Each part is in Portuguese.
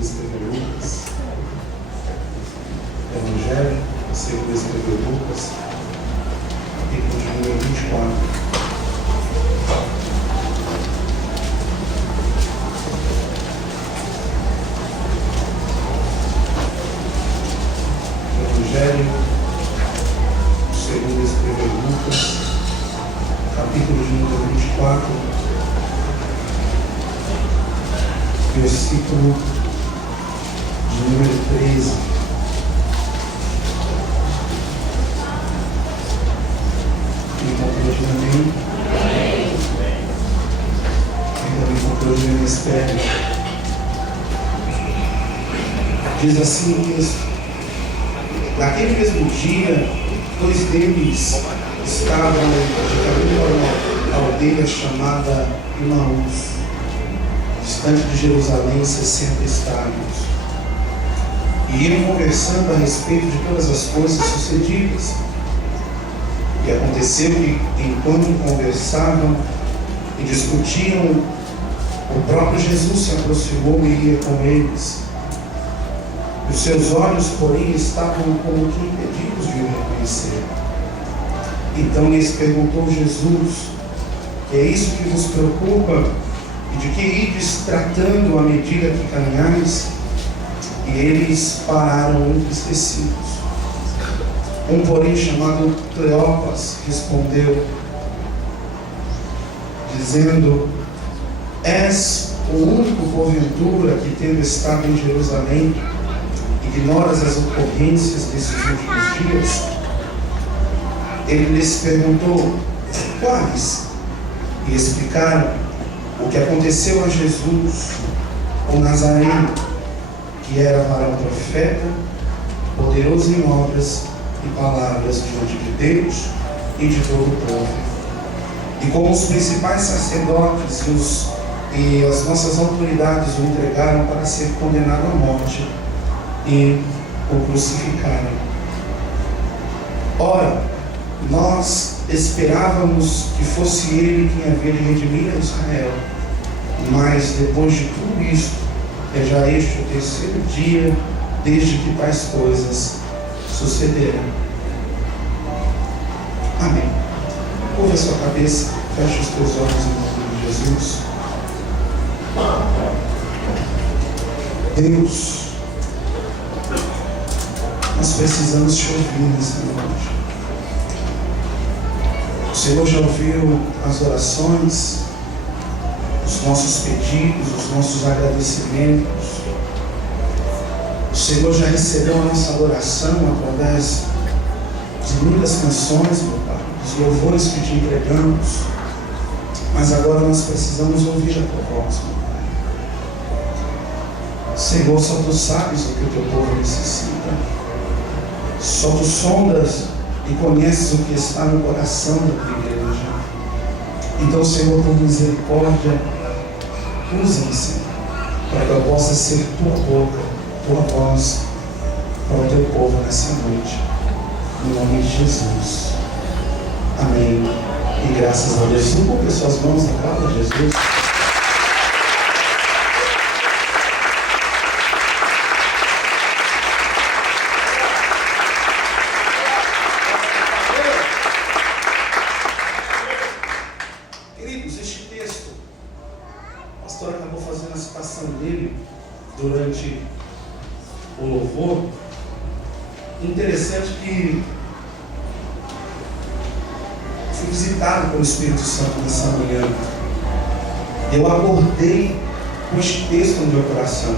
segundo escreveu Lucas. Evangelho segundo escreveu Lucas, capítulo de número 24. Evangelho segundo escreveu Lucas, capítulo de número 24, versículo de número 13. Quem encontrou de amém? Quem também encontrou de ministério? Diz assim o texto: naquele mesmo dia, dois deles estavam de caminho a uma aldeia chamada Emaús, distante de Jerusalém 60 estádios, e iam conversando a respeito de todas as coisas sucedidas. E aconteceu que, enquanto conversavam e discutiam, o próprio Jesus se aproximou e ia com eles. Os seus olhos, porém, estavam como que impedidos de o reconhecer. Então lhes perguntou Jesus: que é isso que vos preocupa? E de que ides tratando à medida que caminhais? E eles pararam entristecidos. Um, porém, chamado Cleopas, respondeu, dizendo: és o único, porventura, que, tendo estado em Jerusalém, ignoras as ocorrências desses últimos dias? Ele lhes perguntou: quais? E explicaram o que aconteceu a Jesus, o Nazareno, que era varão profeta, poderoso em obras e palavras diante de Deus e de todo o povo. E como os principais sacerdotes e as nossas autoridades o entregaram para ser condenado à morte e o crucificaram. Ora, nós esperávamos que fosse ele quem havia de redimir a Israel, mas depois de tudo isto, é já este o terceiro dia desde que tais coisas sucederam. Amém. Curva a sua cabeça, feche os teus olhos em nome de Jesus. Deus, nós precisamos te ouvir nessa noite. O Senhor já ouviu as orações, os nossos pedidos, os nossos agradecimentos. O Senhor já recebeu a nossa adoração através de lindas canções, meu Pai, dos louvores que te entregamos. Mas agora nós precisamos ouvir a tua voz, meu Pai. Senhor, só tu sabes o que o teu povo necessita. Só tu sondas e conheces o que está no coração da tua igreja. Então, Senhor, por misericórdia, usa-me, Senhor, para que eu possa ser tua boca, tua voz para o teu povo nessa noite. Em nome de Jesus. Amém. E graças a Deus. Não coloque suas mãos na cara de Jesus. Durante o louvor, interessante que fui visitado pelo Espírito Santo nessa manhã. Eu acordei com este texto no meu coração.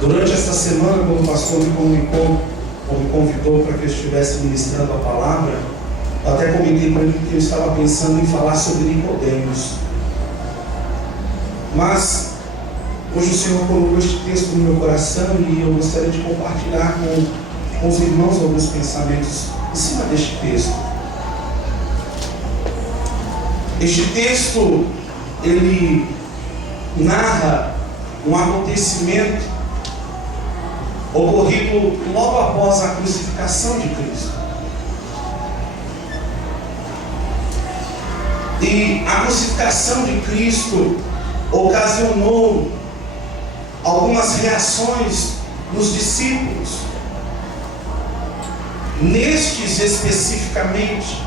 Durante esta semana, quando o pastor me convidou para que eu estivesse ministrando a palavra, eu até comentei com ele que eu estava pensando em falar sobre Nicodemos. Mas hoje o Senhor colocou este texto no meu coração e eu gostaria de compartilhar com os irmãos alguns pensamentos em cima deste texto. Este texto, ele narra um acontecimento ocorrido logo após a crucificação de Cristo. E a crucificação de Cristo ocasionou ao algumas reações nos discípulos. Nestes especificamente,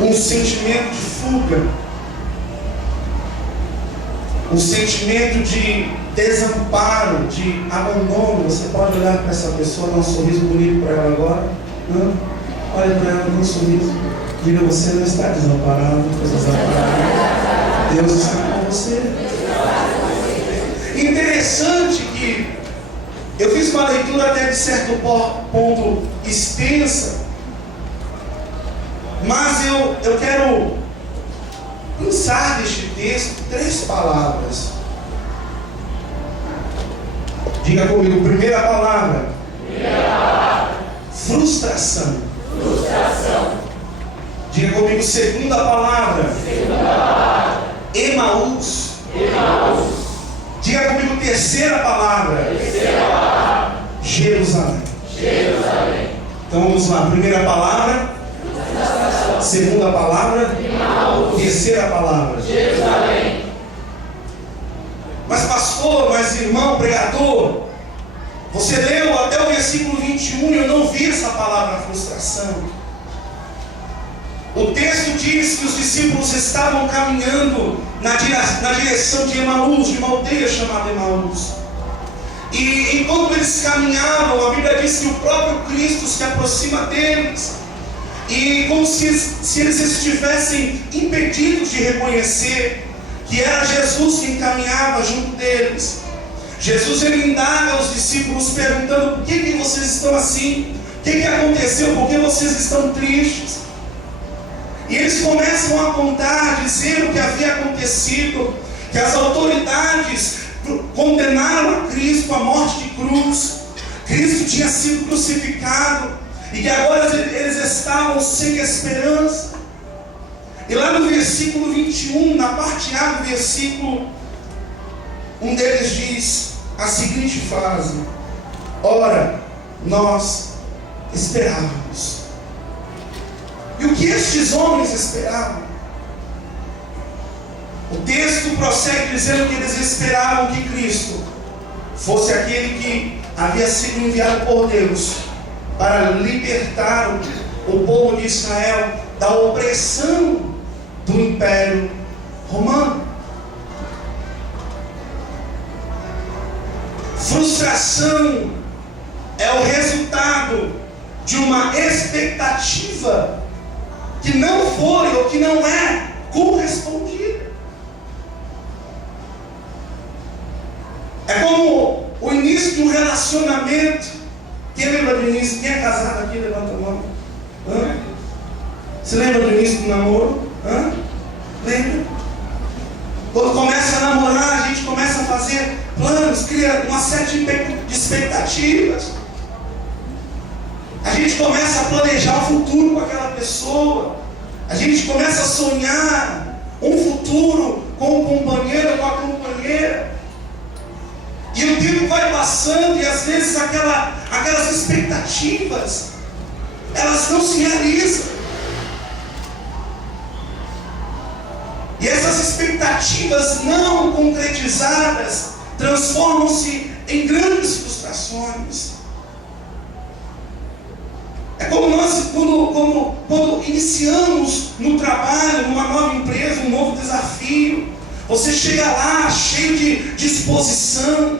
um sentimento de fuga, um sentimento de desamparo, de abandono. Você pode olhar para essa pessoa, dar um sorriso bonito para ela agora. Não? Olha para ela, dá um sorriso. Diga: você não está desamparado, Deus está com você. Interessante que eu fiz uma leitura até de certo ponto extensa, mas eu quero pensar neste texto 3 palavras. Diga comigo: primeira palavra. Frustração. Diga comigo: segunda palavra. Emaús. Diga comigo: terceira palavra. Jerusalém. Então vamos lá: primeira palavra, segunda palavra, terceira palavra. Jerusalém. Mas pastor, mas irmão, pregador, você leu até o versículo 21 e eu não vi essa palavra frustração. O texto diz que os discípulos estavam caminhando na direção de Emaús, de uma aldeia chamada Emaús. E enquanto eles caminhavam, a Bíblia diz que o próprio Cristo se aproxima deles. E como se eles estivessem impedidos de reconhecer que era Jesus quem caminhava junto deles. Jesus, ele indaga aos discípulos perguntando: por que vocês estão assim? O que aconteceu? Por que vocês estão tristes? E eles começam a contar, dizer o que havia acontecido, que as autoridades condenaram a Cristo à morte de cruz. Cristo tinha sido crucificado e que agora eles estavam sem esperança. E lá no versículo 21, na parte A do versículo, um deles diz a seguinte frase: ora, nós esperávamos. E o que estes homens esperavam? O texto prossegue dizendo que eles esperavam que Cristo fosse aquele que havia sido enviado por Deus para libertar o povo de Israel da opressão do Império Romano. Frustração é o resultado de uma expectativa que não foi ou que não é correspondida. É como o início de um relacionamento. Quem lembra do início? Quem é casado aqui? Levanta a mão. Você lembra do início do namoro? Lembra? Quando começa a namorar, a gente começa a fazer planos, cria uma série de expectativas. A gente começa a planejar o futuro com aquela pessoa. A gente começa a sonhar um futuro com o companheiro, com a companheira. E o tempo vai passando e às vezes aquelas expectativas, elas não se realizam. E essas expectativas não concretizadas transformam-se em grandes frustrações. É como nós, quando iniciamos no trabalho, numa nova empresa, um novo desafio. Você chega lá cheio de disposição,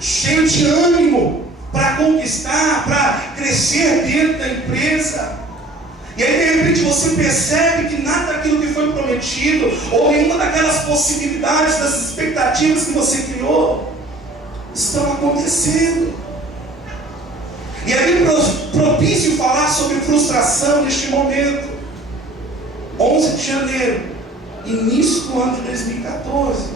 cheio de ânimo para conquistar, para crescer dentro da empresa. E aí de repente você percebe que nada daquilo que foi prometido, ou nenhuma daquelas possibilidades, das expectativas que você criou, estão acontecendo. E aí propício falar sobre frustração neste momento. 11 de janeiro, início do ano de 2014.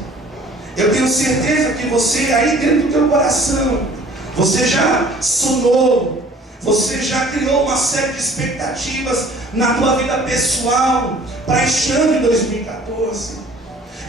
Eu tenho certeza que você, aí dentro do teu coração, você já sonhou, você já criou uma série de expectativas na tua vida pessoal para este ano de 2014.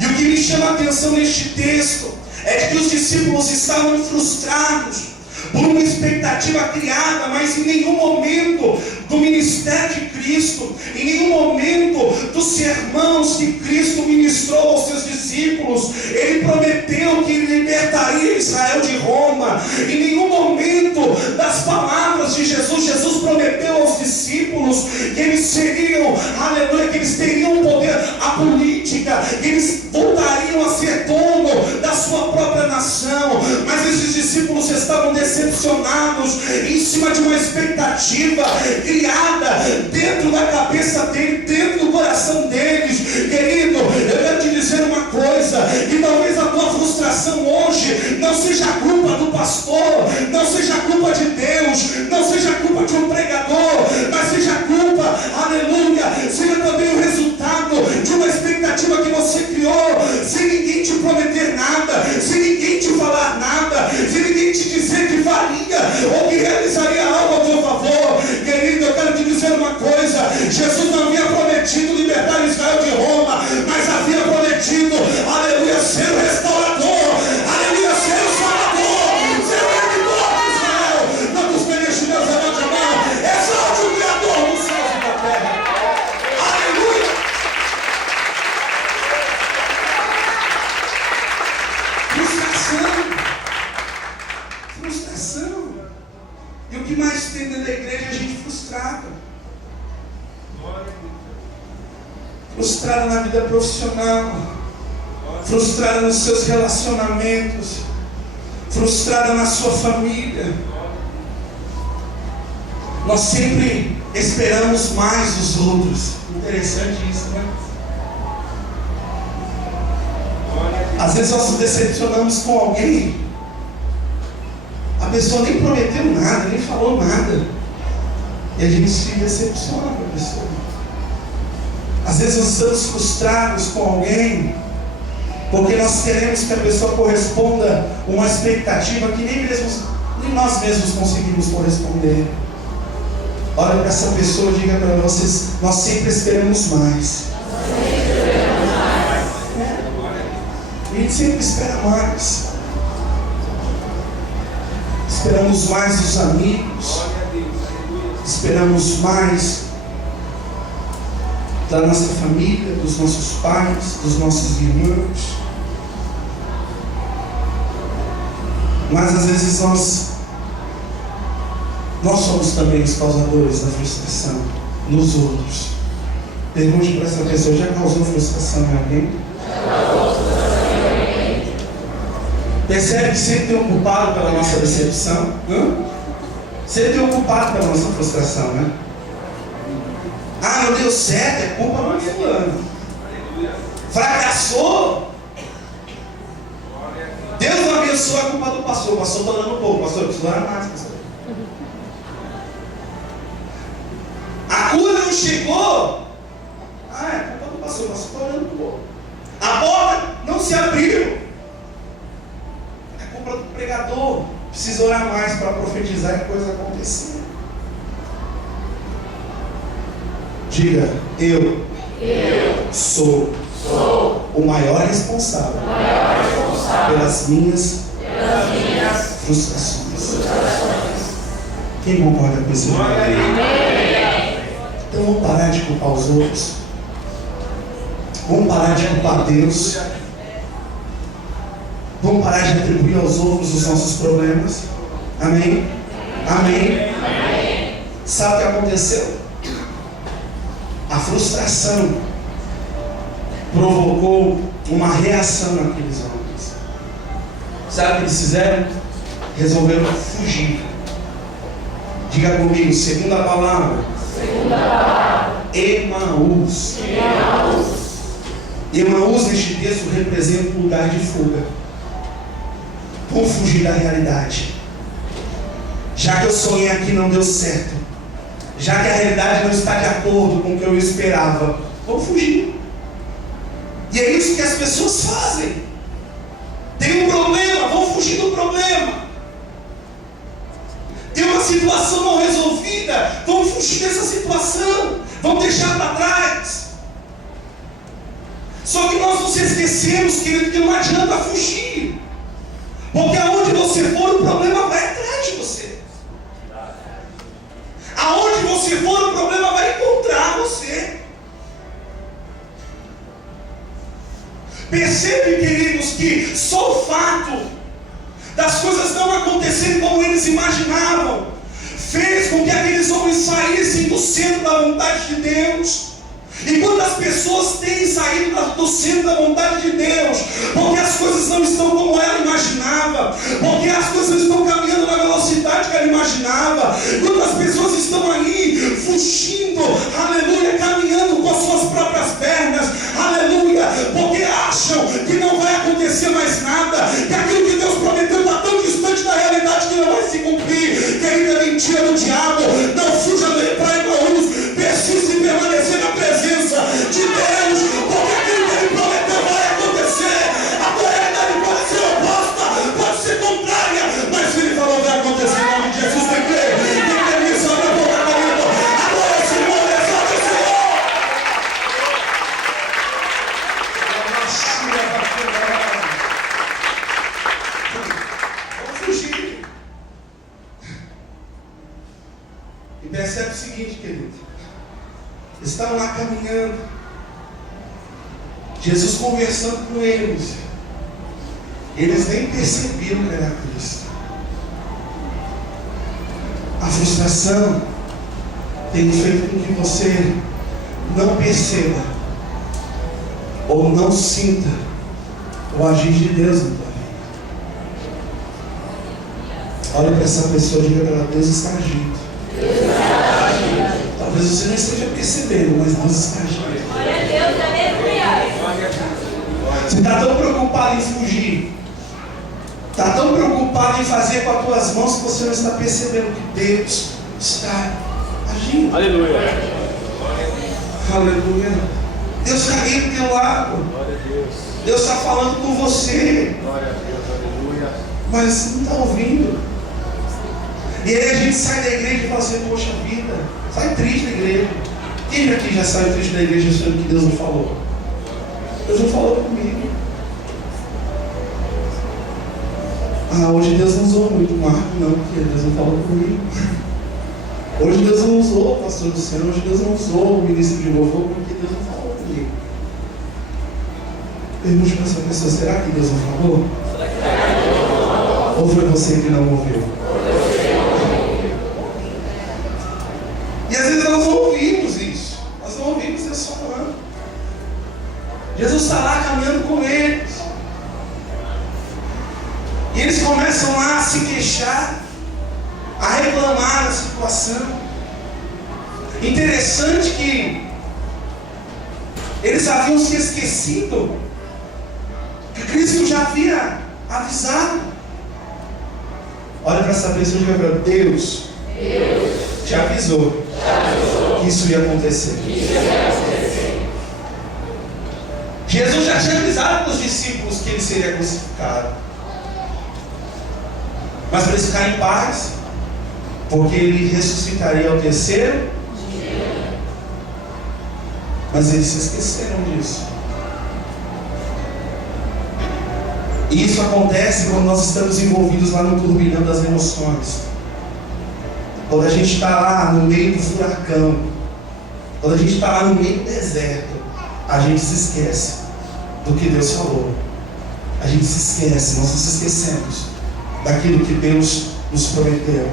E o que me chama a atenção neste texto é que os discípulos estavam frustrados por uma expectativa criada, mas em nenhum momento do ministério de Cristo, em nenhum momento dos sermãos que Cristo ministrou aos seus discípulos, discípulos, ele prometeu que libertaria Israel de Roma. Em nenhum momento das palavras de Jesus, Jesus prometeu aos discípulos que eles seriam, aleluia, que eles teriam poder, a política, que eles voltariam a ser dono da sua própria nação. Mas esses discípulos estavam decepcionados em cima de uma expectativa criada dentro da cabeça deles, dentro do coração deles. Querido, eu quero te dizer uma coisa, que talvez a tua frustração hoje não seja a culpa do pastor, não seja a culpa de Deus, não seja a culpa de um pregador, mas seja a culpa, aleluia, seja também o resultado de uma expectativa que você criou, sem ninguém te prometer nada, sem ninguém te falar nada, sem ninguém te dizer que faria ou que realizaria algo a teu favor. Querido, eu quero te dizer uma coisa: Jesus não havia prometido libertar Israel de Roma, mas havia prometido, aleluia, ser o restaurador, aleluia, ser o salvador, ser o redentor de Israel. Quantos crentes de Deus, levante a mão, exalte o Criador dos céus e da terra. Aleluia. Frustração. E o que mais tem dentro da igreja é gente frustrada. Frustrada na vida profissional, frustrada nos seus relacionamentos, frustrada na sua família. Nós sempre esperamos mais dos outros. Interessante isso, né? Às vezes nós nos decepcionamos com alguém, a pessoa nem prometeu nada, nem falou nada, e a gente se decepciona com a pessoa. Às vezes nós estamos frustrados com alguém, porque nós queremos que a pessoa corresponda a uma expectativa que nem nós mesmos conseguimos corresponder. Olha para essa pessoa e diga para vocês: nós sempre esperamos mais. A gente sempre espera mais. Esperamos mais dos amigos, esperamos mais da nossa família, dos nossos pais, dos nossos irmãos. Mas às vezes nós somos também os causadores da frustração nos outros. Pergunte para essa pessoa: já causou frustração em alguém? Percebe que sempre tem um culpado pela nossa decepção? Sempre tem um culpado pela nossa frustração, né? Ah, não deu certo, é culpa não de fulano. Fracassou. Deus não abençoa, a culpa do pastor. O pastor está dando pouco, pastor, eu preciso orar mais, pastor. A cura não chegou. Ah, é culpa do pastor, o pastor está orando pouco. A porta não se abriu. É culpa do pregador. Precisa orar mais para profetizar e coisa acontecer. Diga: eu sou o maior responsável pelas minhas frustrações. Quem concorda com isso? Então vamos parar de culpar os outros. Vamos parar de culpar Deus. Vamos parar de atribuir aos outros os nossos problemas. Amém? Amém? Sabe o que aconteceu? A frustração provocou uma reação naqueles homens. Sabe o que eles fizeram? Resolveram fugir. Diga comigo, segunda palavra. Emaús. Emaús neste texto representa um lugar de fuga. Vou fugir da realidade. Já que eu sonhei aqui não deu certo, já que a realidade não está de acordo com o que eu esperava, vou fugir. E é isso que as pessoas fazem. Tem um problema, vou fugir do problema. Tem uma situação não resolvida, vão fugir dessa situação, vão deixar para trás. Só que nós nos esquecemos, querido, que não adianta fugir, porque aonde você for, o problema vai atrás de você. Aonde você for, o problema vai encontrar você. Percebe, queridos, que só o fato das coisas não acontecerem como eles imaginavam fez com que aqueles homens saíssem do centro da vontade de Deus. E quando as pessoas têm saído do centro da vontade de Deus, porque as coisas não estão como ela imaginava, porque as coisas não estão caminhando na velocidade que ela imaginava, quando as pessoas estão aí fugindo, aleluia, caminhando com as suas próprias pernas, aleluia, porque acham que não vai acontecer mais nada, que aquilo que Deus prometeu está tão distante da realidade que não vai se cumprir, que ainda é mentira do diabo. Não fuja para Emaús, persista em permanecer na presença de Deus, porque aquilo que Ele prometeu vai acontecer. A tua realidade pode ser oposta, pode ser contrária, mas se Ele falou vai acontecer em nome de Jesus. Tem que crer nisso, abre a boca, querido. Agora esse mundo exalta o Senhor. Vamos fugir. E percebe o seguinte, querido. Estavam lá caminhando, Jesus conversando com eles. Eles nem perceberam que era Cristo. A frustração tem feito com que você não perceba, ou não sinta o agir de Deus na tua vida. Olha para essa pessoa e diga para ela: Deus está agindo. Talvez você não esteja percebendo, mas Deus está agindo. Glória a Deus, aleluia. Você está tão preocupado em fugir, está tão preocupado em fazer com as tuas mãos, que você não está percebendo que Deus está agindo. Aleluia. Aleluia. Deus está aí do teu lado. Deus está falando com você. Glória a Deus, aleluia. Mas você não está ouvindo. E aí a gente sai da igreja e fala assim: poxa vida, sai triste da igreja. Quem aqui já saiu triste da igreja achando que Deus não falou? Deus não falou comigo. Ah, hoje Deus não usou muito o Marco, não, porque Deus não falou comigo. Hoje Deus não usou o pastor Luciano, hoje Deus não usou o ministro de louvor, porque Deus não falou comigo. Pergunte para essa pessoa: será que Deus não falou? Ou foi você que não ouviu? E às vezes nós não ouvimos isso. Nós não ouvimos Deus falando. Jesus está lá caminhando com eles. E eles começam lá a se queixar, a reclamar da situação. Interessante que eles haviam se esquecido que Cristo já havia avisado. Olha para essa pessoa e diga para Deus te avisou que isso ia acontecer. Jesus já tinha avisado para os discípulos que ele seria crucificado, mas para eles ficarem em paz, porque ele ressuscitaria ao terceiro dia. Mas eles se esqueceram disso. E isso acontece quando nós estamos envolvidos lá no turbilhão das emoções. Quando a gente está lá no meio do furacão, quando a gente está lá no meio do deserto, a gente se esquece do que Deus falou. A gente se esquece, nós nos esquecemos daquilo que Deus nos prometeu,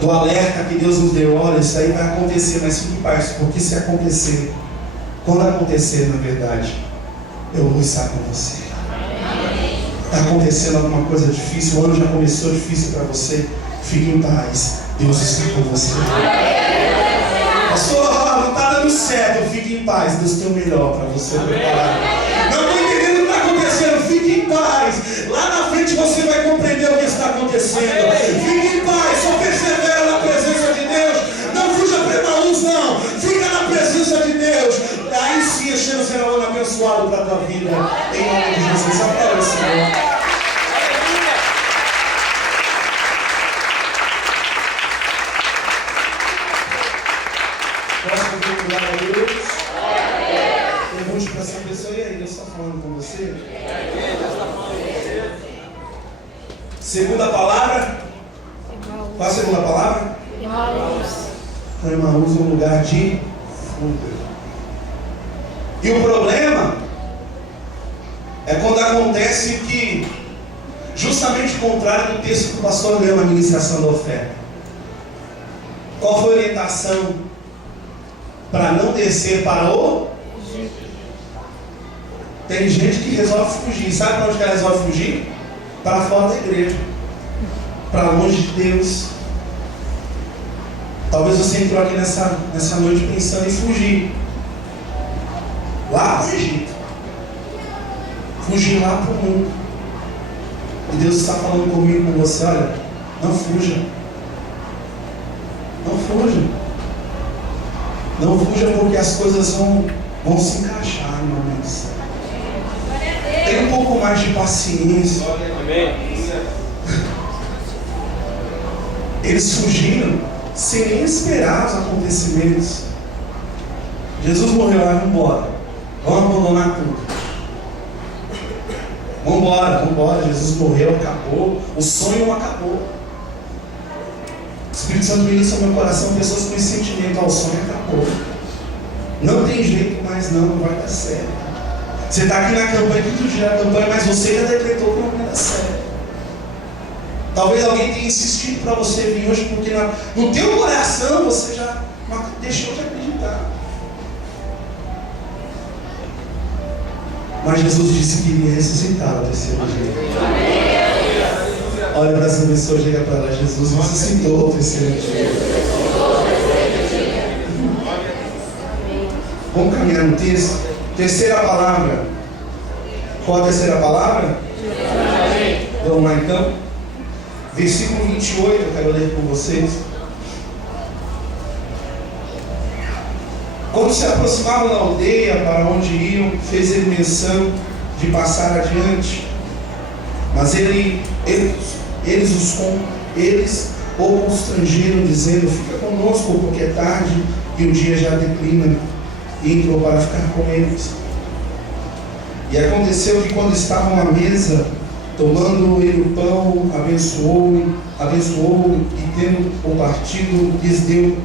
do alerta que Deus nos deu. Olha, isso aí vai acontecer, mas fique em paz, porque se acontecer, quando acontecer, na verdade, eu vou estar com você. Está acontecendo alguma coisa difícil, o ano já começou difícil para você, fique em paz, Deus está com você. Pastor, não está dando certo, fique em paz, Deus tem o melhor para você preparar. Não estou entendendo o que está acontecendo, fique em paz, lá na frente você vai compreender o que está acontecendo. Fique em paz, só persevera na presença de Deus, não fuja para Emaús, não, fica na presença de Deus. Aí sim este ano será um ano abençoado para a tua vida, em nome de Jesus. Aplauda o Senhor. Posso procurar a Deus? Pergunte para essa pessoa: e aí, Deus está falando com você? Segunda palavra? Qual a segunda palavra? Emaús é um lugar de fuga. E o problema É quando acontece que, justamente o contrário do texto que o pastor leu na ministração da oferta. Qual foi a orientação? Para não descer para o... Tem gente que resolve fugir. Sabe para onde que ela resolve fugir? Para fora da igreja. Para longe de Deus. Talvez você entrou aqui nessa noite pensando em fugir. Lá para o Egito. Fugir lá para o mundo. E Deus está falando comigo, com você, olha, não fuja. Não fuja. Não fuja porque as coisas vão se encaixar, meu Deus. Tenha um pouco mais de paciência. Eles fugiram sem nem esperar os acontecimentos. Jesus morreu lá, vamos embora. Vamos abandonar tudo. Vamos embora. Jesus morreu, acabou. O sonho acabou. O Espírito Santo ministra no meu coração pessoas com esse sentimento: o sonho acabou. Não tem jeito mais não vai dar certo. Você está aqui na campanha, que dia da campanha, mas você já decretou que não vai dar certo. Talvez alguém tenha insistido para você vir hoje, porque no teu coração você já deixou de acreditar. Mas Jesus disse que iria ressuscitar ao terceiro dia. Olha para essa pessoa, chega para lá: Jesus ressuscitou ao terceiro dia. Vamos caminhar no texto. Terceira palavra. Qual a terceira palavra? Vamos lá então. Versículo 28, eu quero ler com vocês. Quando se aproximavam da aldeia para onde iam, fez ele menção de passar adiante. Mas eles o constrangeram, dizendo: fica conosco, porque é tarde e o dia já declina. E entrou para ficar com eles. E aconteceu que, quando estavam à mesa, tomando ele o pão, abençoou e, tendo o partido, lhes deu.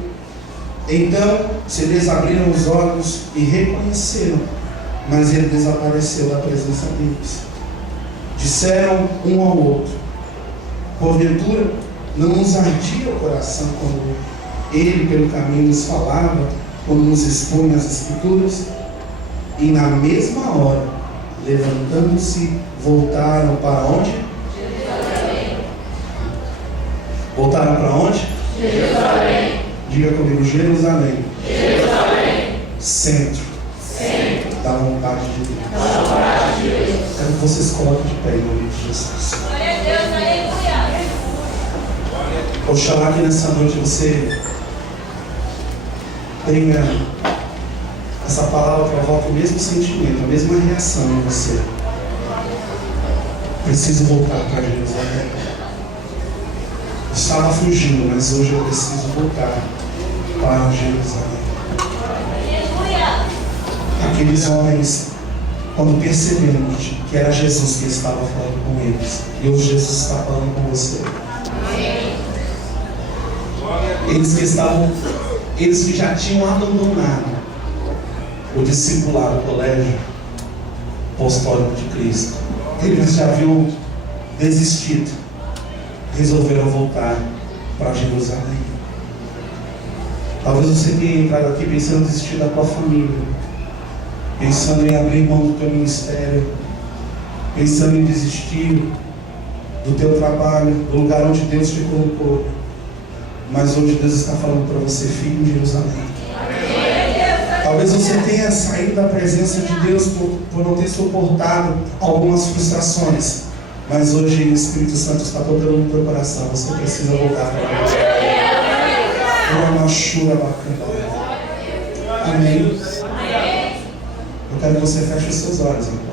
Então se lhes abriram os olhos e reconheceram, mas ele desapareceu da presença deles. Disseram um ao outro: porventura não nos ardia o coração quando ele pelo caminho nos falava, quando nos expunha as Escrituras? E na mesma hora, levantando-se, voltaram para onde? Jerusalém. Voltaram para onde? Jerusalém. Diga comigo: Jerusalém. Jerusalém. Centro da vontade de Deus. Quero que vocês coloquem de pé em nome de Jesus. Glória a Deus, aleluia. Oxalá que nessa noite você tenha essa palavra, provoca o mesmo sentimento, a mesma reação em você. Preciso voltar para Jerusalém. Estava fugindo, mas hoje eu preciso voltar para Jerusalém. Aleluia. Aqueles homens, quando perceberam que era Jesus que estava falando com eles, e hoje Jesus está falando com você. Eles que já tinham abandonado o discipulado, o colégio apostólico de Cristo, eles já haviam desistido, resolveram voltar para Jerusalém. Talvez você tenha entrado aqui pensando em desistir da tua família, pensando em abrir mão do teu ministério, pensando em desistir do teu trabalho, do lugar onde Deus te colocou. Mas hoje Deus está falando para você: fique em Jerusalém. Talvez você tenha saído da presença de Deus por não ter suportado algumas frustrações. Mas hoje o Espírito Santo está tocando no teu coração. Você precisa voltar para Deus. Uma chura bacana. Amém. Eu quero que você feche os seus olhos agora.